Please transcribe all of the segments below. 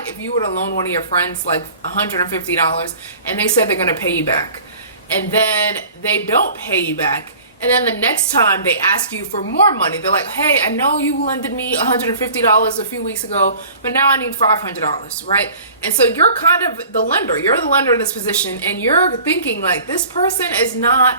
like if you were to loan one of your friends like $150 and they said they're going to pay you back, and then they don't pay you back, and then the next time they ask you for more money, they're like, hey, I know you lended me $150 a few weeks ago, but now I need $500, right? And so you're kind of the lender. You're the lender in this position, and you're thinking like, this person is not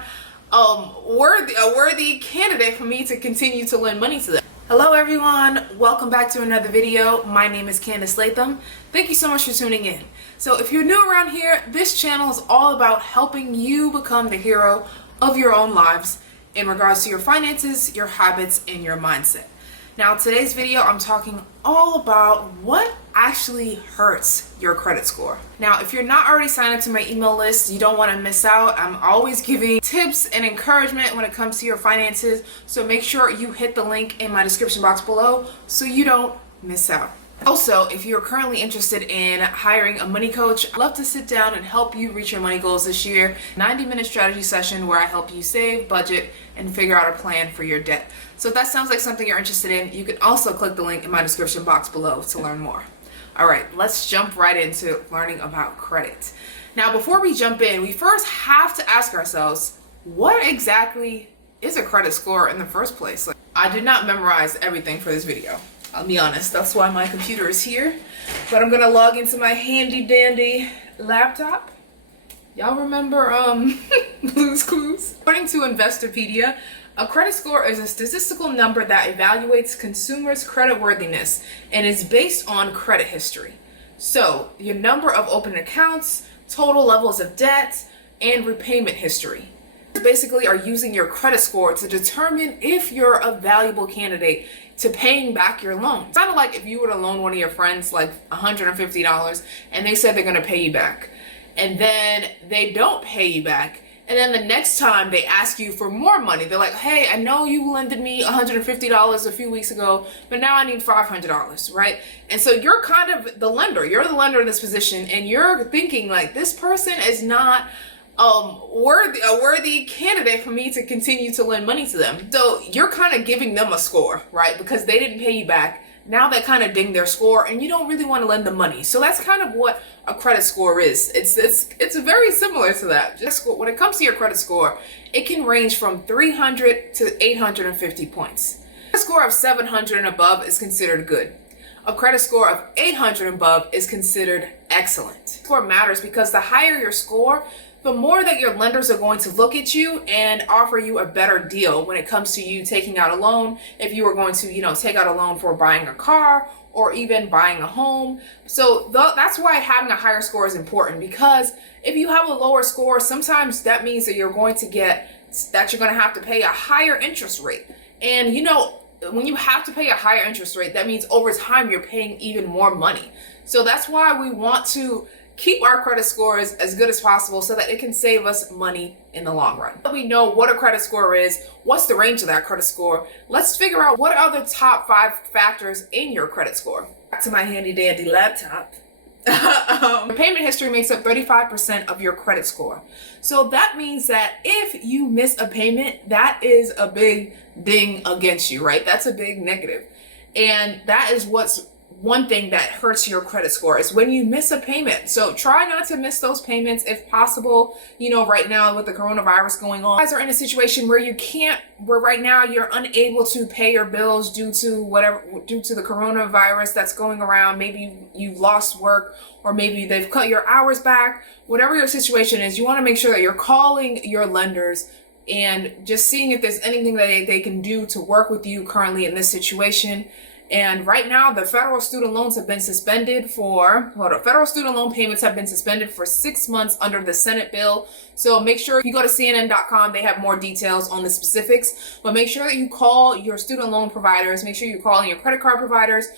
a worthy candidate for me to continue to lend money to them. Hello everyone, welcome back to another video. My name is Candice Latham. Thank you so much for tuning in. So if you're new around here, this channel is all about helping you become the hero of your own lives in regards to your finances, your habits, and your mindset. Now today's video, I'm talking all about what actually hurts your credit score. Now, if you're not already signed up to my email list, you don't want to miss out. I'm always giving tips and encouragement when it comes to your finances. So make sure you hit the link in my description box below so you don't miss out. Also, if you're currently interested in hiring a money coach, I'd love to sit down and help you reach your money goals this year. 90-minute strategy session where I help you save, budget, and figure out a plan for your debt. So if that sounds like something you're interested in, you can also click the link in my description box below to learn more. All right, let's jump right into learning about credit. Now, before we jump in, we first have to ask ourselves, what exactly is a credit score in the first place? I did not memorize everything for this video. I'll be honest, that's why my computer is here. But I'm gonna log into my handy dandy laptop. Y'all remember Blue's Clues? According to Investopedia, a credit score is a statistical number that evaluates consumers' creditworthiness and is based on credit history. So, your number of open accounts, total levels of debt, and repayment history. Basically are using your credit score to determine if you're a valuable candidate to paying back your loan. It's kind of like if you were to loan one of your friends like $150 and they said they're going to pay you back, and then they don't pay you back, and then the next time they ask you for more money, they're like, hey, I know you lended me $150 a few weeks ago, but now I need $500, right? And so you're kind of the lender. You're the lender in this position, and you're thinking like, this person is not a worthy candidate for me to continue to lend money to them. So you're kind of giving them a score, right? Because they didn't pay you back. Now that kind of ding their score, and you don't really want to lend them money. So that's kind of what a credit score is. It's very similar to that. Just when it comes to your credit score, it can range from 300 to 850 points. A score of 700 and above is considered good. A credit score of 800 and above is considered excellent. Score matters because the higher your score, the more that your lenders are going to look at you and offer you a better deal when it comes to you taking out a loan. If you were going to, take out a loan for buying a car or even buying a home. So that's why having a higher score is important, because if you have a lower score, sometimes that means that you're going to have to pay a higher interest rate. And when you have to pay a higher interest rate, that means over time you're paying even more money. So that's why we want to keep our credit scores as good as possible so that it can save us money in the long run. We know what a credit score is, what's the range of that credit score. Let's figure out what are the top 5 factors in your credit score. Back to my handy dandy laptop. Payment history makes up 35% of your credit score. So that means that if you miss a payment, that is a big ding against you, right? That's a big negative. And that is what's one thing that hurts your credit score is when you miss a payment. So try not to miss those payments if possible. Right now with the coronavirus going on, you guys are in a situation where where right now you're unable to pay your bills due to the coronavirus that's going around. Maybe you've lost work, or maybe they've cut your hours back. Whatever your situation is, you want to make sure that you're calling your lenders and just seeing if there's anything that they can do to work with you currently in this situation. And right now, the federal student loans have been suspended federal student loan payments have been suspended for 6 months under the Senate bill. So make sure if you go to CNN.com, they have more details on the specifics, but make sure that you call your student loan providers, make sure you're calling your credit card providers,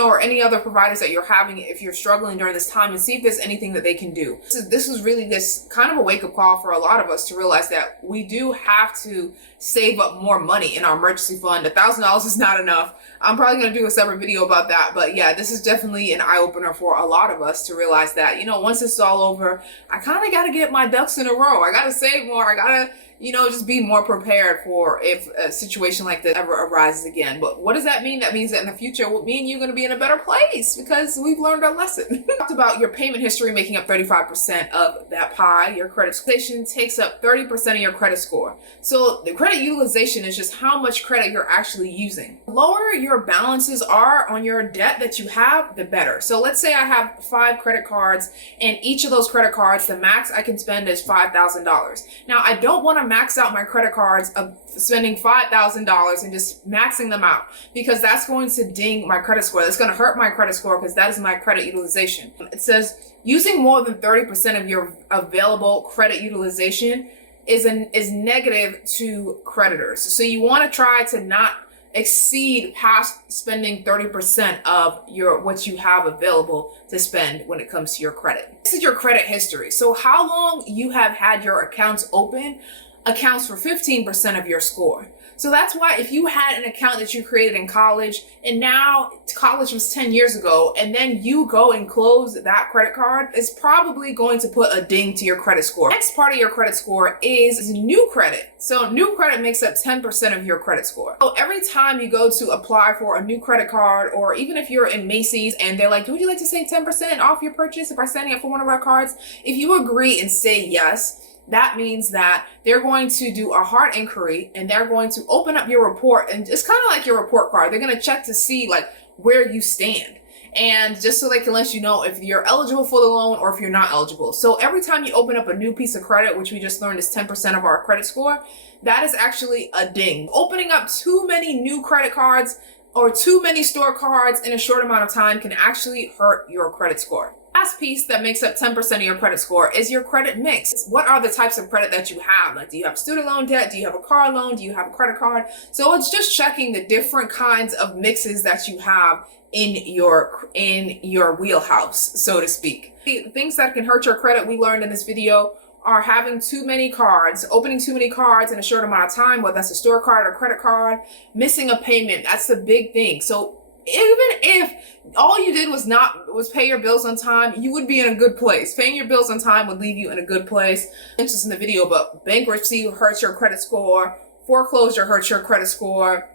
or any other providers that you're having if you're struggling during this time, and see if there's anything that they can do. This is really this kind of a wake-up call for a lot of us to realize that we do have to save up more money in our emergency fund. $1,000 is not enough. I'm probably going to do a separate video about that, but yeah, this is definitely an eye-opener for a lot of us to realize that, once it's all over, I kind of got to get my ducks in a row. I got to save more. I got to, just be more prepared for if a situation like this ever arises again. But what does that mean? That means that in the future, me and you are going to be in a better place because we've learned our lesson. We talked about your payment history making up 35% of that pie. Your credit utilization takes up 30% of your credit score. So the credit utilization is just how much credit you're actually using. The lower your balances are on your debt that you have, the better. So let's say I have 5 credit cards, and each of those credit cards, the max I can spend is $5,000. Now, I don't want to max out my credit cards of spending $5,000 and just maxing them out, because that's going to ding my credit score. That's going to hurt my credit score because that is my credit utilization. It says using more than 30% of your available credit utilization is negative to creditors. So you want to try to not exceed past spending 30% of what you have available to spend when it comes to your credit. This is your credit history. So how long you have had your accounts open accounts for 15% of your score. So that's why if you had an account that you created in college, and now college was 10 years ago, and then you go and close that credit card, it's probably going to put a ding to your credit score. Next part of your credit score is new credit. So new credit makes up 10% of your credit score. So every time you go to apply for a new credit card, or even if you're in Macy's and they're like, would you like to save 10% off your purchase by signing up for one of our cards? If you agree and say yes, that means that they're going to do a hard inquiry and they're going to open up your report, and it's kind of like your report card. They're going to check to see like where you stand, and just so they can let you know if you're eligible for the loan or if you're not eligible. So every time you open up a new piece of credit, which we just learned is 10% of our credit score, that is actually a ding. Opening up too many new credit cards or too many store cards in a short amount of time can actually hurt your credit score. Last piece that makes up 10% of your credit score is your credit mix. What are the types of credit that you have? Like, do you have student loan debt? Do you have a car loan? Do you have a credit card? So it's just checking the different kinds of mixes that you have in your wheelhouse, so to speak. The things that can hurt your credit we learned in this video are having too many cards, opening too many cards in a short amount of time, whether that's a store card or credit card, missing a payment. That's the big thing. So even if all you did was pay your bills on time, you would be in a good place. Paying your bills on time would leave you in a good place. It's just in the video, but bankruptcy hurts your credit score. Foreclosure hurts your credit score.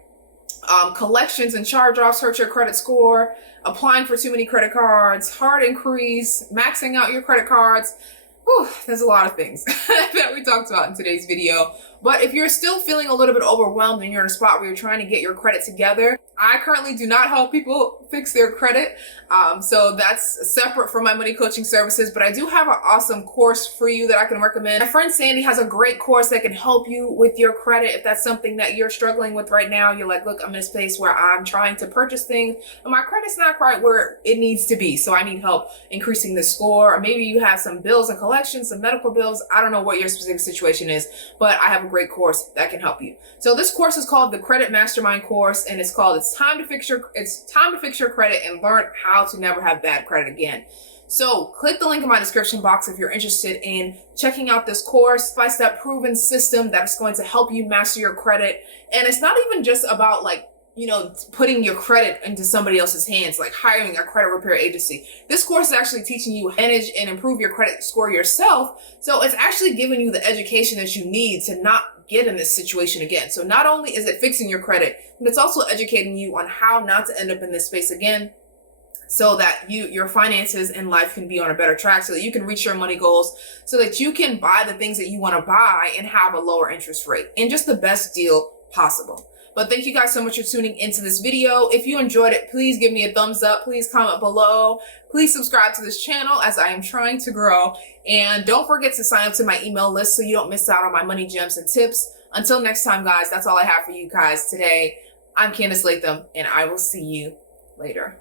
Collections and charge-offs hurt your credit score. Applying for too many credit cards, hard inquiries, maxing out your credit cards. Whew, there's a lot of things that we talked about in today's video. But if you're still feeling a little bit overwhelmed and you're in a spot where you're trying to get your credit together, I currently do not help people fix their credit. So that's separate from my money coaching services, but I do have an awesome course for you that I can recommend. My friend Sandy has a great course that can help you with your credit. If that's something that you're struggling with right now, you're like, look, I'm in a space where I'm trying to purchase things and my credit's not quite where it needs to be. So I need help increasing the score. Or maybe you have some bills and collections, some medical bills. I don't know what your specific situation is, but I have a great course that can help you. So this course is called the Credit Mastermind course, and it's called It's Time to Fix Your Credit and Learn How to Never Have Bad Credit Again. So click the link in my description box if you're interested in checking out this course, step-by-step proven system that's going to help you master your credit. And it's not even just about putting your credit into somebody else's hands, like hiring a credit repair agency. This course is actually teaching you how to manage and improve your credit score yourself. So it's actually giving you the education that you need to not get in this situation again. So not only is it fixing your credit, but it's also educating you on how not to end up in this space again, so that your finances and life can be on a better track, so that you can reach your money goals, so that you can buy the things that you want to buy and have a lower interest rate and just the best deal possible. But thank you guys so much for tuning into this video. If you enjoyed it, please give me a thumbs up. Please comment below. Please subscribe to this channel as I am trying to grow. And don't forget to sign up to my email list so you don't miss out on my money gems and tips. Until next time, guys, that's all I have for you guys today. I'm Candice Latham, and I will see you later.